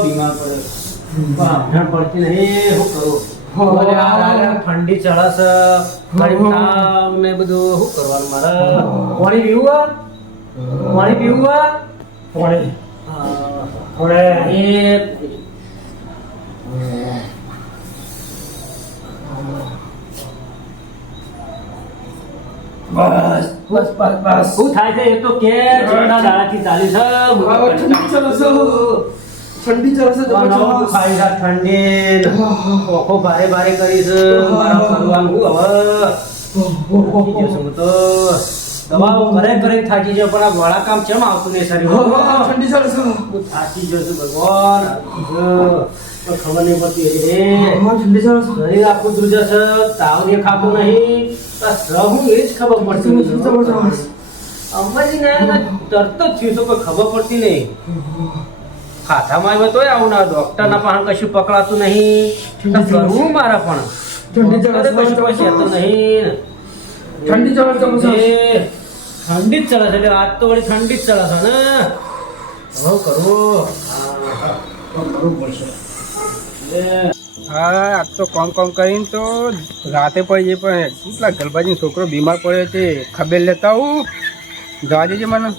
બીમાર પડતી નહીં શું કરું ઠંડી ચડસ ને બધું શું કરવાનું મારે પાણી પીવું બસ શું થાય છે એ તો કે દાડાથી ચાલી છે ઠંડી ચડશે ઠંડી ઓખો ભારે ભારે કરી છે મારા ફરવાનું હવે તો દવાઓ કરે થાકી જાય પણ આ વાળા કામ કેમ આવતું નહીં સારી ઠંડી ચડશે થાકી જશે ભગવાન ખબર નહીં પડતી ઠંડી ચડશે શરીર આખું ધ્રુજે છે તાવ ને ખાતું નહીં હું એ જ ખબર પડતી અંબાજી ને તરત જ થયું તો કોઈ ખબર પડતી નહીં ખાતામાં આવ્યો તોય આવું ના ડોક્ટર ના પાસે કશું પકડાતું નહીં કરવું મારા પણ ઠંડી ચડે કશું કશું નહીં ઠંડી ચડે ઠંડી જ ચડે છે એટલે આજ તો વળી ઠંડી જ ચડે છે ને હવે કરવું પડશે હા આજ તો કામ કરીને તો રાતે પડી જાય પણ કેટલા ગલબાજી છોકરો બીમાર પડ્યો છે ખબર લેતા હું જવા દેજે મને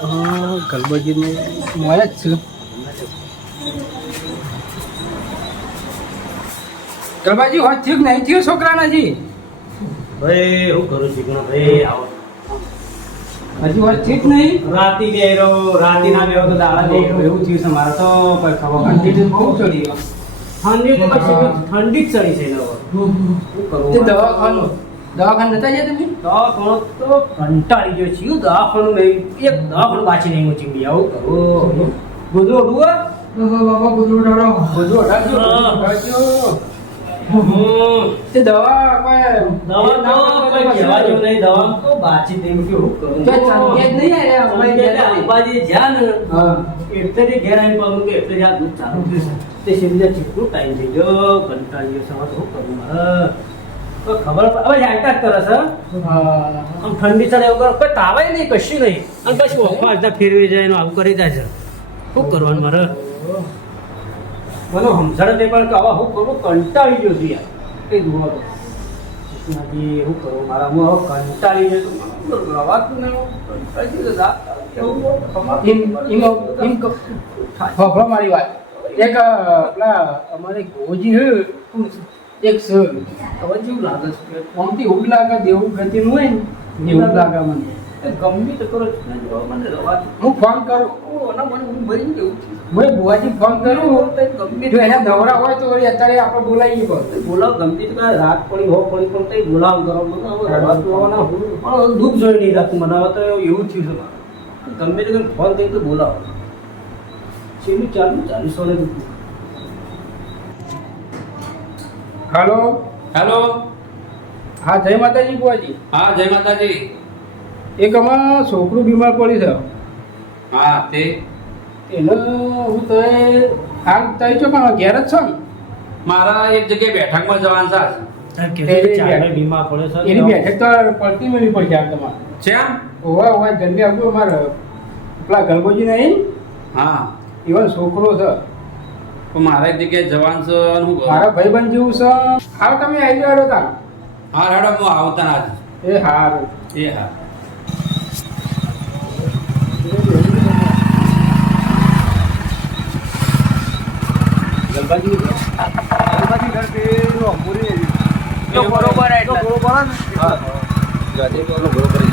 હા ગલબાજીને મળે જ છે ગલબાજી હોય થયું નહીં થયું છોકરાના હજી ભાઈ હું કરું છું ભાઈ આવો હજી હોય ઠીક નહીં રાતી બેરો રાતી ના બેરો તો દાડા બેરો એવું થયું છે મારે તો કોઈ ખબર ઠંડી બહુ ચડી ગયો ઠંડી તો ઠંડી જ ચડી છે ને શું કરવું દવાખાને નતા ગયા તમે દવાખાનો તો કંટાળી ગયો છું દવાખાનું નહીં એક દવાખાનું બાચી નહીં હું ચીંબી આવું કરું બધું ઓઢવું બાબા બધું ઓઢાડજો તે દવા કોઈ કહેવા જેવું નહીં દવા તો બાચી નહીં કેવું કરું અંબાજી જ્યાં ને એટલે જે ઘેર આવી પાડું કે એટલે જ આ દૂધ ચાલુ થયું છે તે સીધે ચીકણું ટાઈમ થઈ ગયો કંટાળી ગયો શું કરું મારે તો ખબર હવે જાણતા જ કરે છે આમ ઠંડી ચડે એવું કરે કોઈ તાવાય નહીં કશું નહીં અને પછી ઓખા અડધા ફેરવી જાય એનું આવું કરી જાય છે શું કરવાનું મારે મને સમજણ નહીં પણ કે હવે હું કરું કંટાળી ગયો છું યાર કઈ દુવા તો શું કરું મારા હું હવે કંટાળી ગયો તો રવાતું નહીં કંટાળી ગયો મારી વાત એક પેલા અમારે ગોજી એક સર હવે જેવું લાગે છે આમથી એવું લાગે દેવું ગતિનું હોય ને એવું લાગે મને ગમે તો કરો મને રવાતું હું ફોન કરું મને હું ભરી જવું મેં બુવાજી ફોન કરું જો એના દવરા હોય તો વળી અત્યારે આપણે બોલાવીએ બોલાવ ગમતી તો રાત પડી હો પડી પણ કઈ બોલાવ કરો મને પણ દુઃખ જોઈ નહીં રાખતું મને હવે તો એવું થયું છે ગમે તે ફોન કરી તો બોલાવો છેલ્લું ચાલીસો ને હાલો હેલો હા જય માતાજી બુવાજી હા જય માતાજી એક અમારા છોકરું બીમાર પડી છે હા તે એનો હું તો હાલ તઈ છો પણ ઘેર જ છો ને મારા એક જગ્યાએ બેઠકમાં જવાનું છે બીમાર પડે છે એની બેઠક તો પડતી મેળવી પડશે આ તમારે છે ઓવા જલ્દી આવજો અમારે પેલા ગલગોજી નહીં હા એવા છોકરો છે પણ મારા એક જગ્યાએ જવાનું છે અને હું કરું? મારા ભાઈબંધ જેવું છે હાલ તમે આવી જાવ તા હા હેડો હું આવતા આજ એ હારું એ હા ગલબાજી ઘર પેલું અંબુરી તો બરોબર એટલે બરોબર ને હા ગાડી તો બરોબર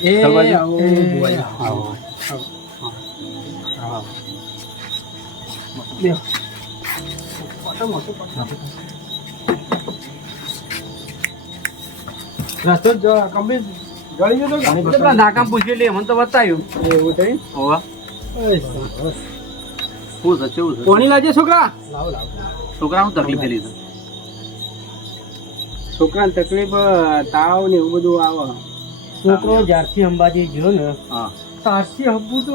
એ આવો બોય આવો હા બે રસ્તો જો કમ્પ્લીટ ગળી ગયો તો પેલા નાકામ પૂછી લે મને તો બતાવ્યું એવું થઈ હોવા શું છે કેવું છે કોની લાજે છોકરા છોકરાનું તકલીફ થયેલી છે છોકરાને તકલીફ તાવ ને એવું બધું આવે છોકરો જ્યારથી અંબાજી ગયો ને હા તારથી હબું તો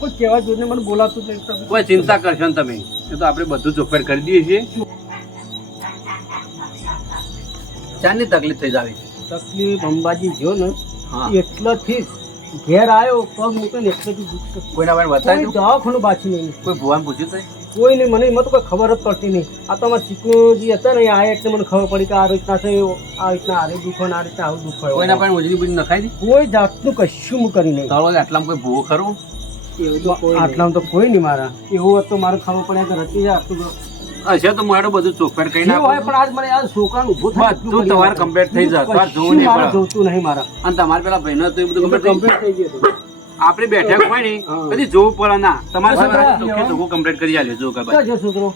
કોઈ કહેવા જોઈને મને બોલાતું જ નહીં. કોઈ ચિંતા કરશો ને તમે, એ તો આપણે બધું ચોખવટ કરી દઈએ છીએ. ચાની તકલીફ થઈ જાવી? તકલીફ અંબાજી ગયો ને હા. એટલાથી ઘેર આવ્યો, પગ મૂકે ને એટલાથી દુઃખ. કોઈના પાસે બતાવી દઉં? દવાખાનું બાકી નહીં, કોઈ ભુવાને પૂછ્યું તઈ? કોઈ નહીં. મને એમાં તો કોઈ ખબર જ પડતી નહીં. આ તો અમારા ચીકુજી હતા ને, આ એટલે મને ખબર પડી કે આ રીતના છે, આ રીતના આરે દુઃખ હોય ને આ રીતના આવું દુઃખ હોય. કોઈના પાસે ઓજરી બુજરી નખાઈ દી? કોઈ જાતનું કશું હું કરી નહીં. તારો આટલામાં કોઈ ભૂવો ખરો? આટલામાં તો કોઈ નહીં મારા. એવું હતું મારે ખબર પડે કે રચી જાય આટલું તો. હશે તો મારું બધું ચોખવટ કરી જે હોય નાખો. પણ આજ મને આ છોકરાનું ઊભું થાય એટલું બધું કરી તમારે નાખો. કમ્પ્લીટ થઈ જશે. તમારે જોવું નહીં મારે પડે. જોતું નહીં મારા. અને તમારે પેલા ભાઈનો તો એ બધું કમ્પ્લીટ કમ્પ્લીટ થઈ ગયું. આપણે બેઠક હોય ને હા. કદી જોવું પડે ના. તમારે બસ તમારે બસ. ચોખ્ખે ચોખ્ખું કમ્પ્લીટ કરી આલ્યો. જો ક્યાં કરવા છે છોકરો?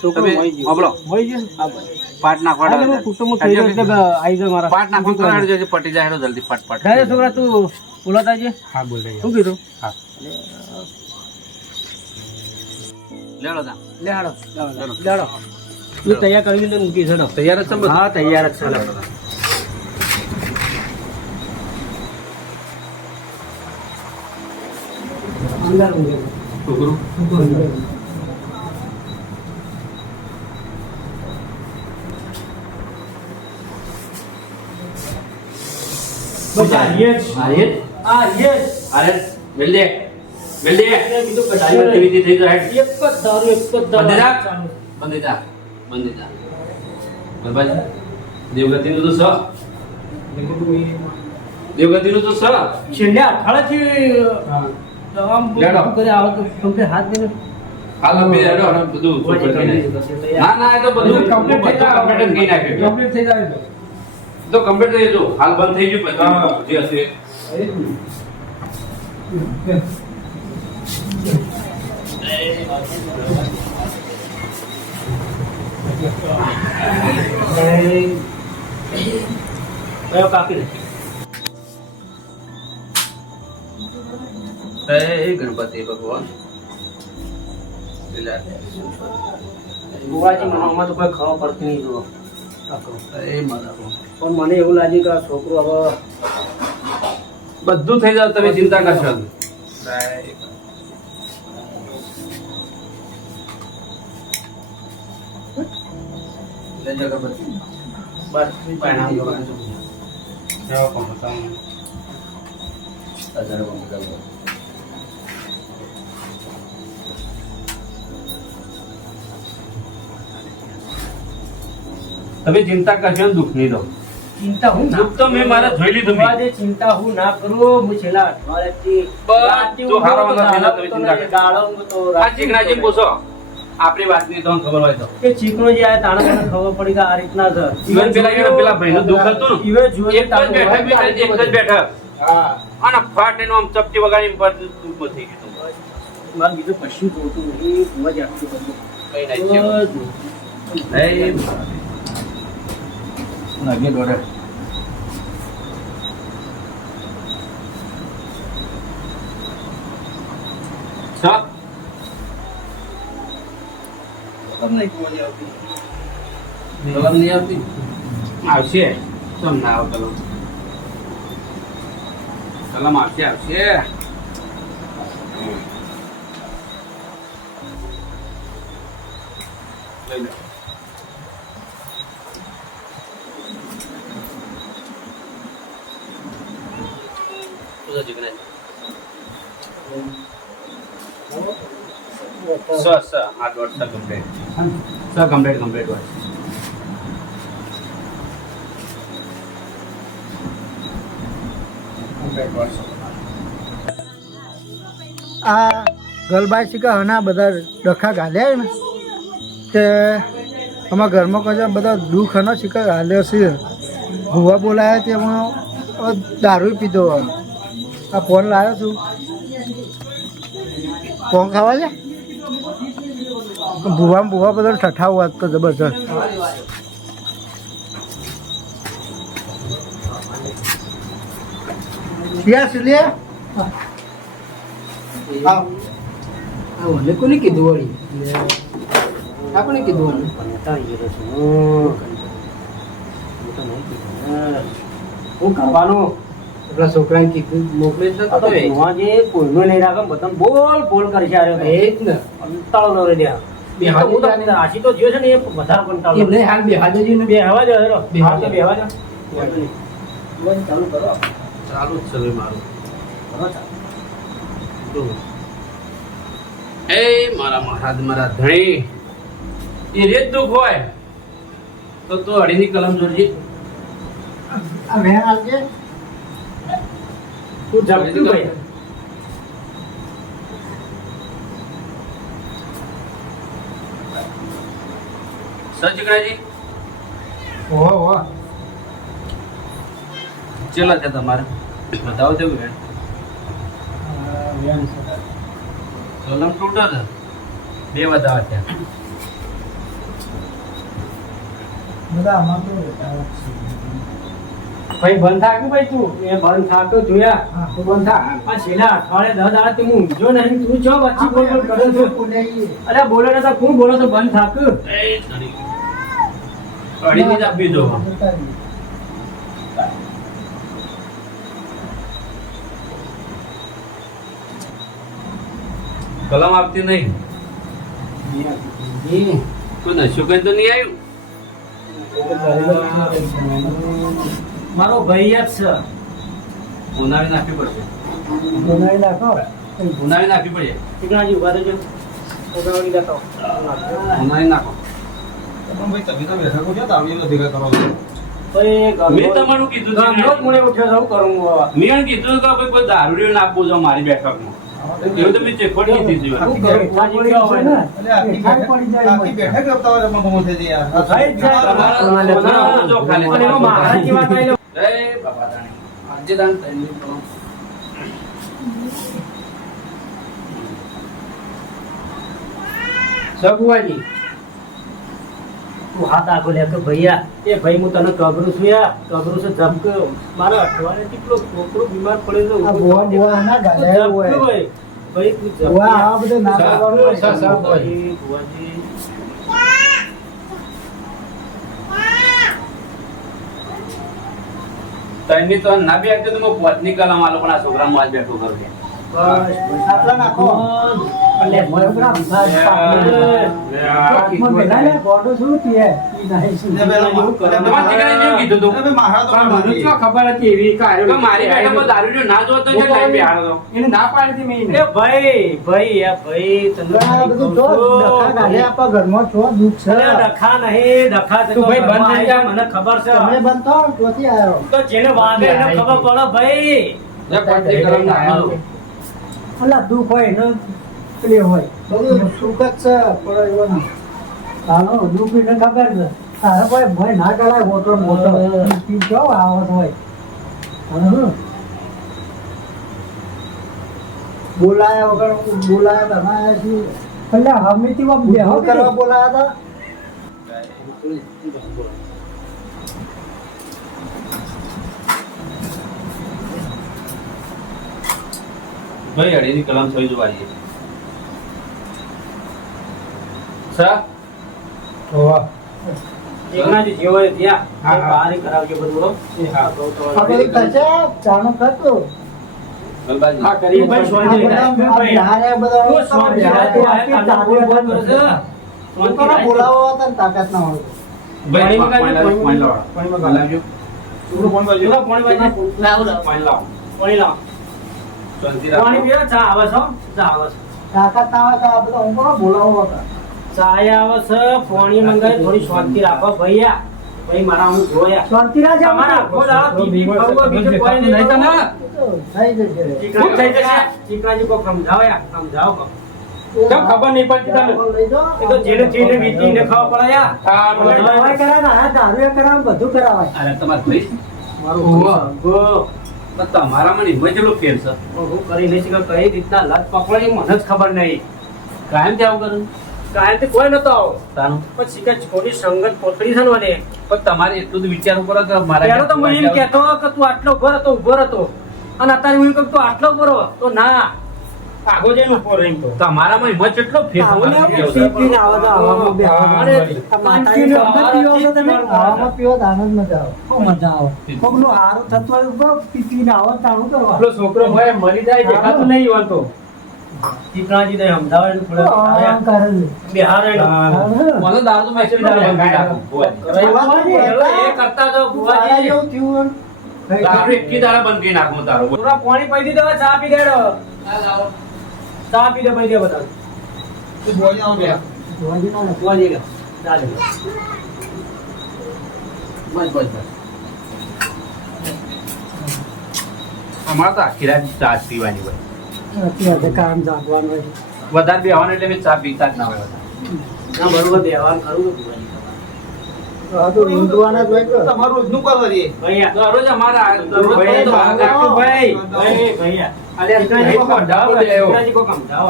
છોકરો તમે મળી ગયો. સાંભળો. મળી ગયો? હા, બસ. પાટ હા, એટલે હું કુટુંબમાં થઈ ગયો એટલે આવી જાય મારા. પાટ નાખો તો હેડો જલ્દી પટી જાય. હેડો જલ્દી ફટફટ. જાય છોકરા, તું બોલાતા છે? હા બોલ રહી શું કીધું? હા લેડો તા. લે હાડો. લેડો. તું તૈયાર કરી દે, મૂકી છોડો. તૈયાર જ છે બધું? હા, તૈયાર જ છે. અંદર ઊંઘે. છોકરું બસ આ યે જ. આર્યન આ યે જ. આર્યન મિલ દે મિલ દે. એટલે કીધું કે ડાયવર કેવી થઈ જાય? એક જ દારૂ, એક જ દારૂ. બંધ રાખ. બંધ જા બંધ જા. બરાબર. દેવગતિનું તો સ. દેવગતિનું તો સ. છેલ્લે અઠવાડિયાથી આમ લેડો. કરે આવે તો તમને હાથ દઈને હાલો બે હેડો અને બધું ચોખવટ કરી નાખીએ. ના ના એ તો બધું કમ્પ્લીટ થઈ જાય. કમ્પ્લીટ જ કરી નાખ્યું. કમ્પ્લીટ થઈ જાય. તો કમ્પ્લીટ થઈ જજો. હાલ બંધ થઈ ગયું પછી જે હશે. કયો કાપી દે. જય ગણપતિ ભગવાન. બુવાજી મને આમાં તો કોઈ ખબર પડતી નહીં. જુઓ જય માતા. પણ મને એવું લાગ્યું કે આ છોકરો હવે બધું થઈ જાય. તમે ચિંતા કરશો નહીં. લેજો ગણપતિ. બસ પરિણામ લો. તમે ચિંતા કરશો ને દુઃખ નહીં દો. ચિંતા હું ના દુઃખ તો મેં મારા જોઈ લીધું મેં. બુવાજી, ચિંતા હું ના કરું. હું છેલ્લા અઠવાડિયાથી બધું હારો વાળો પહેલા તમે ચિંતા કરો. દાડમ તો આ ચીકણાજી ને પૂછો. આપણી વાતની તમને ખબર હોય તો. કે ચીકણો જે આ તાણે મને ખબર પડી કે આ રીતના છે. ઈવન પેલા ભાઈનું દુઃખ હતું ને, ઈવન જુઓ એક જ બેઠક બેઠા, એક જ બેઠક. હા. અને ફાટ એનું આમ ચપટી વગાડીને પર દુઃખ થઈ ગયું. મારે બીજું કશું જોતું નહીં. બુવાજી આટલું બધું. કઈ નહીં થયું. બધું. નાગી દોડે. છ. કલમ નહીં આવતી? આવશે. કેમ ના આવે કલમ? કલમ આવશે આવશે. લઈ લો. શું છે જીગણાજી? સ આ દોઢ સ કમ્પ્લીટ. સ કમ્પ્લીટ હોય. આ ગલબાઈ શીખા હના બધા ડખા ગાલ્યા ને તે અમારા ઘરમાં કહે બધા દુઃખ હનો શીખા ગાલ્યો છે. ભૂવા બોલાયા તે એમાં દારૂ પીધો. આ ફોન લાવ્યો છું. ફોન ખાવા છે. ભૂવા બધા ઠઠાવ વાત તો જબરજસ્ત. યસ લે મને કોને કીધું વળી? આપણે કીધું વળી. હું કરવાનું આપણા છોકરાને કીધું મોકલે જ આ તો નતો એ. ભુવાજી કોઈનો નહીં રાખે બધાને બોલ બોલ કરી છે આર્યો એ જ ને કંટાળો નો રે ત્યાં બે હાજર હું તો આશી તો જ્યો છે ને એ વધારે કંટાળો એમને હાલ બે હાજર ને બે હવા જો હેરો બે હા તો હવા. બે હવા જો ચાલુ કરો ચાલુ જ છે ભાઈ મારું કરો ચાલુ. જો. એ મારા મહારાજ મારા ધણી એ રેત દુઃખ હોય તો તું અડીની કલમ જોડજે. આ વેણ આવજે. તું ઝપટું ભાઈ સચગણાજી ઓહો ઓહો ચેલા છે તમારે બતાવો છો બેન વેણ છે. કલમ તૂટો છે બે બતાવો છે બધા આમાં તો ભાઈ બંધ થાક ભાઈ તું એ બંધ થાક તો જોયા હા. તું બંધ થાક આ છેલ્લા અઠવાડિયે 10 દાડાથી હું ઊંઘ્યો નહીં તું છો વચ્ચે બોલ બોલ કરે છે અરે બોલે ને તો કોણ બોલો તો બંધ થાક એ ધણી અડીની જ આપી દો કલમ આપતી નહીં કોઈ નશો કઈ તો નહીં આવ્યું મારો ભાઈ જ છે ઉનાવી નાખવી પડશે બનાવી નાખો. ઉનાવી નાખવી પડે ઠીકણાજી ઉભા રહેજો ઉગાવડી દેખાવ ઉનાવી નાખો ભાઈ મેં તમારું કીધું છે ગામનો જ મને ઉઠ્યો છું, કરું હું હવે. મેં કીધું કે ભાઈ કોઈ દારૂડિયો ના આપવું જો મારી બેઠકમાં એવું તો મેં ચેકપટ કીધી છે શું કરું? ઉઠાડી ગયો હોય ને. દેખાય પડી જાય એમાં. ભાઈ જ જાય. તમારા જો ખાલી અને એમાં મહારાજ જેવા થાય લો. એ બાપા જાણે આજે દાન તૈયારી કરો સગુવાજી તું હાથ આગો લે કે ભૈયા એ ભાઈ હું તને કબરું છું યાર કબરું છે ધબક મારા અઠવાડિયે કેટલો છોકરો બીમાર પડેલો આ ભુવા ભુવા ના ગાલે હોય. ભાઈ ભાઈ તું ઝબક. ભુવા આ બધું ના સા- કરવાનું હોય. સા- સા- ભુવાજી, ભુવાજી. તૈની તો ના બી આવતી તો હું પોતની કલમ આલો પણ આ છોકરામાં આજ બેઠો કરું છું. બસ આટલા નાખો. એટલે મોયબરા પાકમાં ભેગા લે, ગોડો શું થયે? ઈ નહીં શું. તમારા દીકરાએ શું કીધું તું? પણ મને તો ખબર હતી એવી કે મારી બેઠકમાં દારૂડિયો ના જોતો છે ટાઈમ બિહાર તો એને ના પાડી હતી મેં એ ભાઈ ભાઈ એ ભાઈ તને આ બધું જો ડખા ગાલે આપણા ઘરમાં છો દુઃખ છે. અરે ડખા નહીં ડખા તું ભાઈ બંધ થઈ જા. મને ખબર છે તમે બનતો ક્યાંથી આવ્યો? તો જેને વાગે એને ખબર પડે ભાઈ જે પોતની કલમ ના આલો. અલા દુઃખ હોય ને પેલી હોય બધું સુખ જ છે પણ એવો ના. હાલો દુઃખ એને ખબર છે તારે કોઈ ભય ના કરાય મોટો મોટો પીપ જો આવત હોય હા. બોલાયા વગર બોલાયા તમે આયા છીએ એટલે હમીથી બેહો કરવા બોલાયા હતા. ભાઈ અડીની કલમ થઈ જોવાઈએ સા એકનાથી જે હોય ત્યાં હા, હા. બહાર કરાવજો બધું ખબર થશે ચાનો કરતો ગલબાજી હા કરીએ ભાઈ આ સોરી બધા ભાઈ ધારે બધા તું શાંતિ રાખ, તું આ કાનનો બોલ બોલ કરે છે. શાંતિ લોકોને રાખ. બોલાવો હતા ને તાકાત ના હોય. ભાઈ પાણી પાણી માં લાવો, પાણી પાણી માં લાવો. જોડા પાણી વાળી. લાવ લાવ પાણી લાવો. પાણી લાવ શાંતિ પાણી રાખો. પીવા ચા આવે છે હો? ચા આવે છે તાકાત ના હોય તો આ બધા હું કોને બોલાવો હતા. ચાય આવે છે પાણી મંગાવી થોડી શાંતિ રાખો ભૈયા ભાઈ મારા હું જોયા શાંતિ રાખ તમારા આખો દાડો પી પી ખાવું હોય, બીજું કોઈ નહીં નહીં તો ના. થઈ જશે. ચીકણાજી થઈ જશે. ચીકણાજી કોક સમજાવો યાર સમજાવો કોક. કેમ ખબર નહીં પડતી તને? લઈ જાઓ. એ તો જેને જેને વીતીને ખબર પડે યાર હા, હવે દવાઈ કરાવે ને, આ દારૂ એ કરાવે ને બધું કરાવાય. અરે તમારે ભાઈ મારું ઓહો. ગો તો તમારામાં નહીં હોય જેટલો ફેર છે હું કરી નહીં શકું કઈ રીતના લત પકડે એ મને જ ખબર નહીં કાયમ થી આવું કરું કાંઈથી કોઈ નતો આવો તાનું પણ શીખે છોડી સંગત પોતળી છે ને મને પણ તમારે એટલું તો વિચારવું પડે કે મારા પહેલો તો હું એમ કહેતો કે તું આટલો ઉભો હતો અને અત્યારે હું એમ કહું તું આટલો ઉભો રહો તો ના આગો જઈને ઉભો રહીને તો. તમારામાં હિંમત કેટલો ફેરફાર આવું ને થઈ ગયો છે. પીપીને આવો તો આવામાં બે આવો. હા, અરે, બધી. આ માતાજીની અંદર પીવો છો તમે? આવામાં પીવો તો આનંદ મજા આવે. બહુ મજા આવે. કોકનું હારું થતું હોય તો પીપીને આવો તો તાણું કરવા. પેલો છોકરો ભાઈ મરી જાય દેખાતું નહીં હોય તો. ચીકણાજીને સમજાવે ને થોડું આમ કરે છે. બિહારે ને. મને દારૂ તો મેસેજ દારૂ બંધ નાખું ભુવાજી. ભુવાજી, એ કરતા તો તારા ભુવાજી જેવું થયું હોય. દારૂ એકી દાડા બંધ કરી નાખું તારું. થોડા પાણી પી દીધો હવે ચા પી દેડો. ચા પી દે પી દે બધા. ભુવાજી ના ભુવાજી ગયા. ચાલે. બસ બસ બસ. અમારે તો આખી રાત ચા જ પીવાની હોય. અત્યારે કામ જાગવાનું હોય. વધારે બેહવાનું એટલે મેં ચા પીતા જ ના હોય વધારે. ના બરોબર દેવાનું ખરું ને ભુવાજી. આ તો ઊંધવાના જ હોય કે. ભાઈ આ દરરોજ અમારા દરરોજ ભાઈ, તો આ ભાઈ. ભાઈ ભાઈ આ. અરે ચીકણાજી નહીં કોક અઢાર સમજાવો, પર આવ્યો. ચીકણાજી કોક સમજાવો.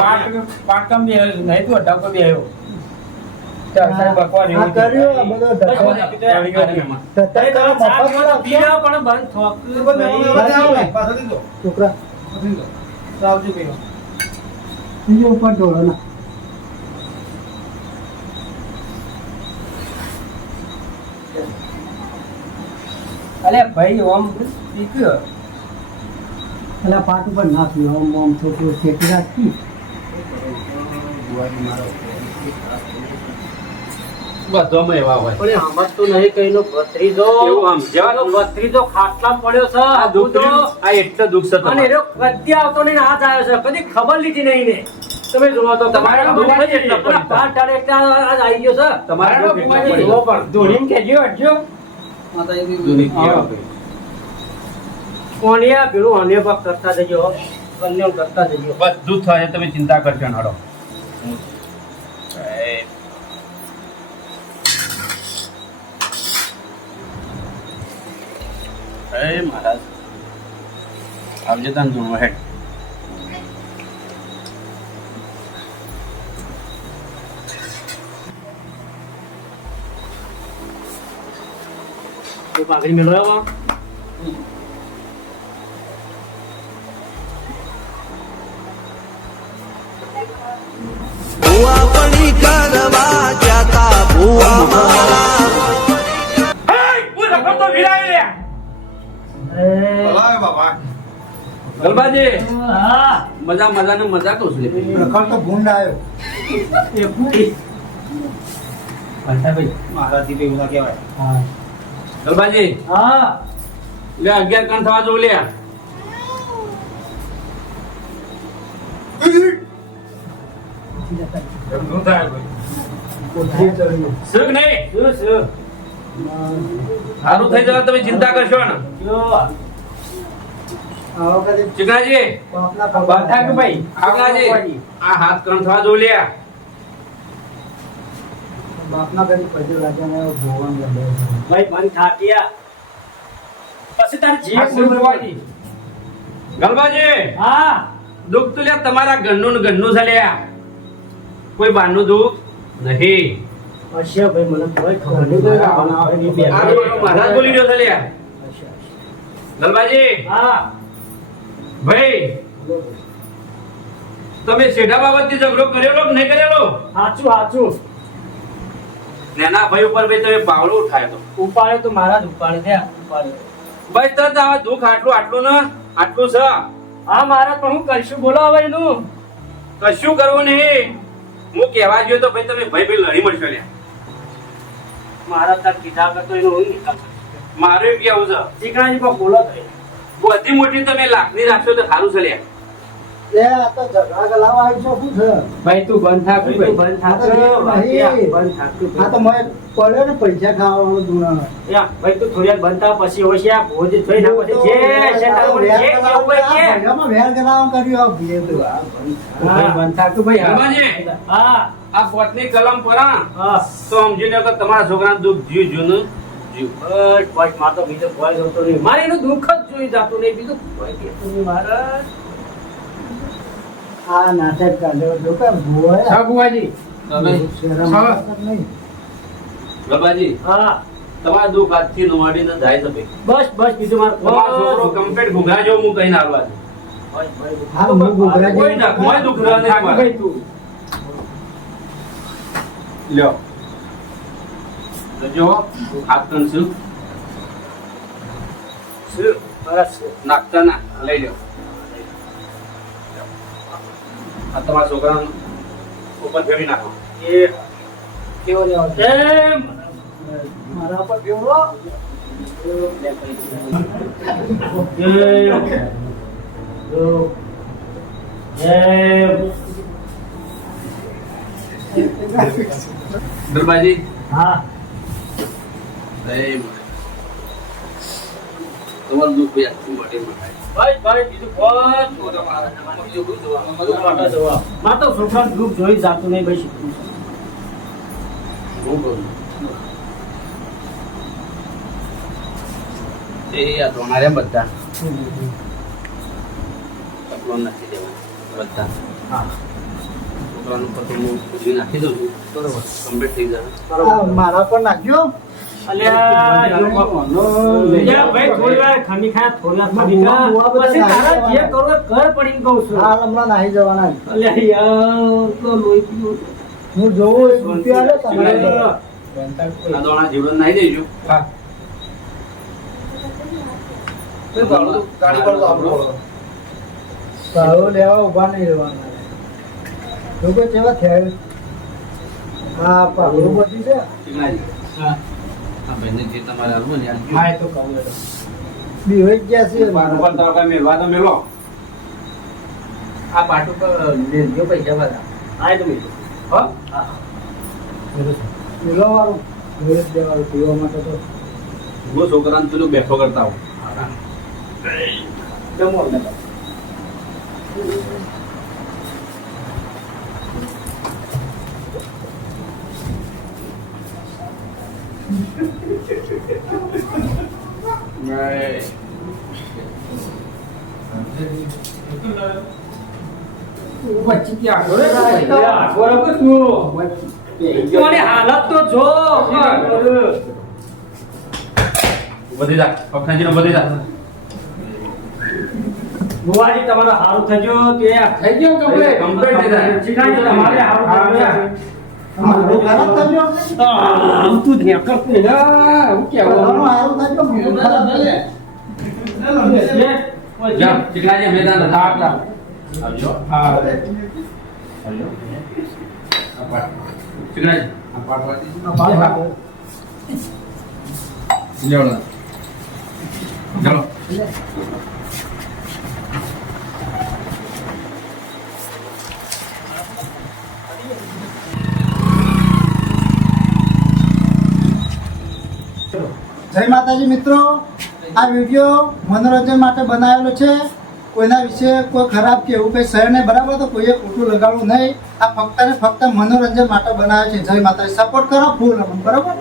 પાટકામ બી આવ્યો નહીં તું અઢાર પર બી આવ્યો. ચાલ સાહેબ ભગવાન આ એવું કર્યું આ બધો બસ, ધક્કો. બસ, આપી દો, આપી દો, આપી દો. ધક્કા કરો, મફત માં પી આપજો. લો પણ બંધ થોકતું નહીં. છોકરા બીજો ઉપર ઢોળો ના. અલે ભાઈ ઓમ દીકરો પેલા પાટ ઉપર નાખ્યું આમ આમ છોકરો શેકી રાખી. બધામાં એવા હોય. પણ એ સમજતું નહીં કઈનો ભત્રીજો. એવું સમજાવવાનું. એનો ભત્રીજો ખાટલામાં પડ્યો છે. આ દુઃખ તો. આ એટલે દુઃખ છે અને તમારે. એનો કદી આવતો નહીં ને હાથ આવ્યો છે. કદી ખબર લીધી નહીં ને. તમે જુઓ તો તમારે તમારે દુઃખ જ એટલા પેલા પડી. પાટ ટાળે એટલે આજ આવી ગયો છે. તમારે મારો દુઃખ ભુવાજી એટલા જુઓ પડી. પણ. ધોળીને કહેજો હટજો. દુનિયા કેવા પડી. કોણિયા પેલું અન્ય ભાગ કરતા જજો. અન્ય કરતા જજો. બધું જ થાય તમે ચિંતા કરશો ને હળો. મહારાજ આવજે તાન જોડવા હેડ. તો પાઘડી મેળવ્યો. ભુવાપણી કરવા જતા ભુવા મારા ગલબાજી હા. મજા મજાને મજા કહું છું લે. પ્રખર તો ભૂંડ આવ્યો. એ પૂરી. હા. ગલબાજી હા. લે 11 કણ થવા જો લે. કોઠીએ ચડ્યો. સુખ નહીં શું શું? સારું થઈ જવા તમે ચિંતા કરશો ને. જો. આ વખતે ચિકનાજી બાપના બાધા કે ભાઈ ચિકનાજી આ હાથ કણ થવા જો લે. બાપના ઘરે પૈસે રાજાને ભોવાન ગમે. ભાઈ બંધ થાક્યા. પછી તાર આ જીવ શું ભુવાજી? ગલબાજી હા. દુઃખ તો લે તમારા ઘરનું ને ઘરનું છે લ્યા. કોઈ બહારનું દુઃખ નહીં. અશ્યા ભાઈ મને કોઈ ખબર નહીં કોઈ બનાવે નહીં બે. આ મારો મહારાજ બોલી રહ્યો છે લ્યા. અશ્યા, ગલબાજી અશ્યા. હા. ભાઈ તમે શેઠા બાબતથી ઝઘડો કરેલો કે નહીં કરેલો? સાચું સાચું. નાના ભાઈ ઉપર ભાઈ તમે પાવડો ઉઠાયો તો. ઉપાડે તો મારા જ ઉપાડે દે ઉપાડે. ભાઈ તરત આ દુઃખ આટલું આટલું ને આટલું છે. હા મારા પણ હું કરશું બોલો હવે એનું. કશું કરવું નહીં. હું કહેવા ગયો તો ભાઈ તમે ભાઈ ભાઈ લડી મળશો લ્યા. મારા તાર કીધા કરતો એનું હું નિકાલ કરું. મારું એમ કેવું છે ચીકણાજી પર બોલો તો એ. બધી મોટી તમે લાખની રાખશો તો સારું છે લ્યા. એ આ તો ઝઘડા ગલાવા આવી છો શું છે? ભાઈ તું બંધ થાક ભાઈ ભાઈ. તું બંધ થાક નહીં. વાગ્યા, બંધ થાક તું આ તો મેં પડ્યો ને પૈસા ખાવાનું દુણા. યા, ભાઈ તું થોડી વાર બંધ થાવ પછી હોશિયાર ભોજ થઈ ના પછી જે શેતાન પર જે કેવું હોય કે. ભાઈઓમાં વેર ગલાવા કર્યું આ ભીએ તો. ભાઈ બંધ થાક તું ભાઈ. હા. ગલબાજી, હા આ પોતની કલમ પર હા, હા. તો સમજી લો કે તમારા છોકરાનું દુઃખ જીવ જૂનું જીવ. બસ બસ મારે તો બીજો કોઈ જોતો નહીં. મારે એનું દુઃખ જ જોઈ જાતું નહીં બીજું કોઈ કહેતું નહીં મારે. આ નાટક કાઢ્યો જો કે ભોય હા ભુવાજી. તમે શરમ હા. આવત નહીં. ગલબાજી હા તમારા દુઃખ આજથી નવાડીને જાય છે ભાઈ. બસ બસ બીજું મારે તમારો છોકરો કમ્પ્લીટ ભૂગા જેવો હું કહીને આવવા છું. હા હું ઘૂઘરા કોઈ ના કોઈ દુખરા નહીં મારે. ભાઈ તું લ્યો જો હાથ કંસુ બસ નાખતા ના લઈ લ્યો આ તમારા છોકરાનું ઉપર ફેરવી નાખો એ કેવો લેવો એમ મારા પર કેવો દરબાજી હા તમારું દુઃખ યાદ માટે ભાઈ ભાઈ બીજું માં તો છોકરા ગ્રુપ જોઈ જાતું નહીં ભાઈ શીખવું હું કરું એ આ તમારે બધા કપડો નાખી દેવાના બધા હા છોકરાનું પતંગ હું પૂછી નાખી દઉં છું બરોબર કમ્પ્લીટ થઈ જાય આ મારા પર નાખ્યો અલ્યા જો બીજા ભાઈ થોડી વાર ખમી ખા થોડી વાર ખમી ખા પછી તારા જે કરવું એ કર પડીને કહું છું હાલ હમણાં નાહી જવાના અલ્યા યાર તો લોહી પીવું હું જોઉં એક રૂપિયા લે તમારે આ દોણા જીવન નાખી દેજો હા ગાડી પર તો આપણો ભાડો લેવા ઉભા નહીં રહેવાના લોકો કેવા થયા હા ભાડો બધી છે ચીકણાજી હા આ ભાઈને જે તમારે આવવું ને યાર હા એ તો કહું એ તો. બીવાઈ ગયા છે ઉપર તો કઈ મેળવા તો મેળવો આ પાટું પર લેજો પૈસા બધા હા એ તો મેં હા પીલો વાળું ભેજ દેવાળું પીવા માટે તો હું છોકરાને પેલું બેઠો કરતા હોઉં જમો અમને તો. વચ્ચે ક્યાં અરે બરાબર તું કોની હાલત તો જો બધી જા પખાજીનો બધી જા બુવાજી તમારો હારું થજો તે થઈ ગયો કમ્પ્લીટ કમ્પ્લીટ થઈ જાય ચીકાજી તમારે હારું થજો મારું ખરાબ થયો તું ધ્યાન કર તું હું કેવું તમારું હારું થયો મારું ખરાબ થયો જા ચીકણાજી મેદાન હા આપલા આવજો હા આવજો આ પાટ ચીકણાજી આ પાટ વાળી લેવડો ચલો જય માતાજી મિત્રો આ વિડીયો મનોરંજન માટે બનાવેલો છે કોઈના વિશે કોઈ ખરાબ કે એવું કંઈ શહેર નહીં બરાબર તો કોઈએ ખોટું લગાડવું નહીં આ ફક્ત ને ફક્ત મનોરંજન માટે બનાવે છે જય માતાજી સપોર્ટ કરો ફૂલ બરાબર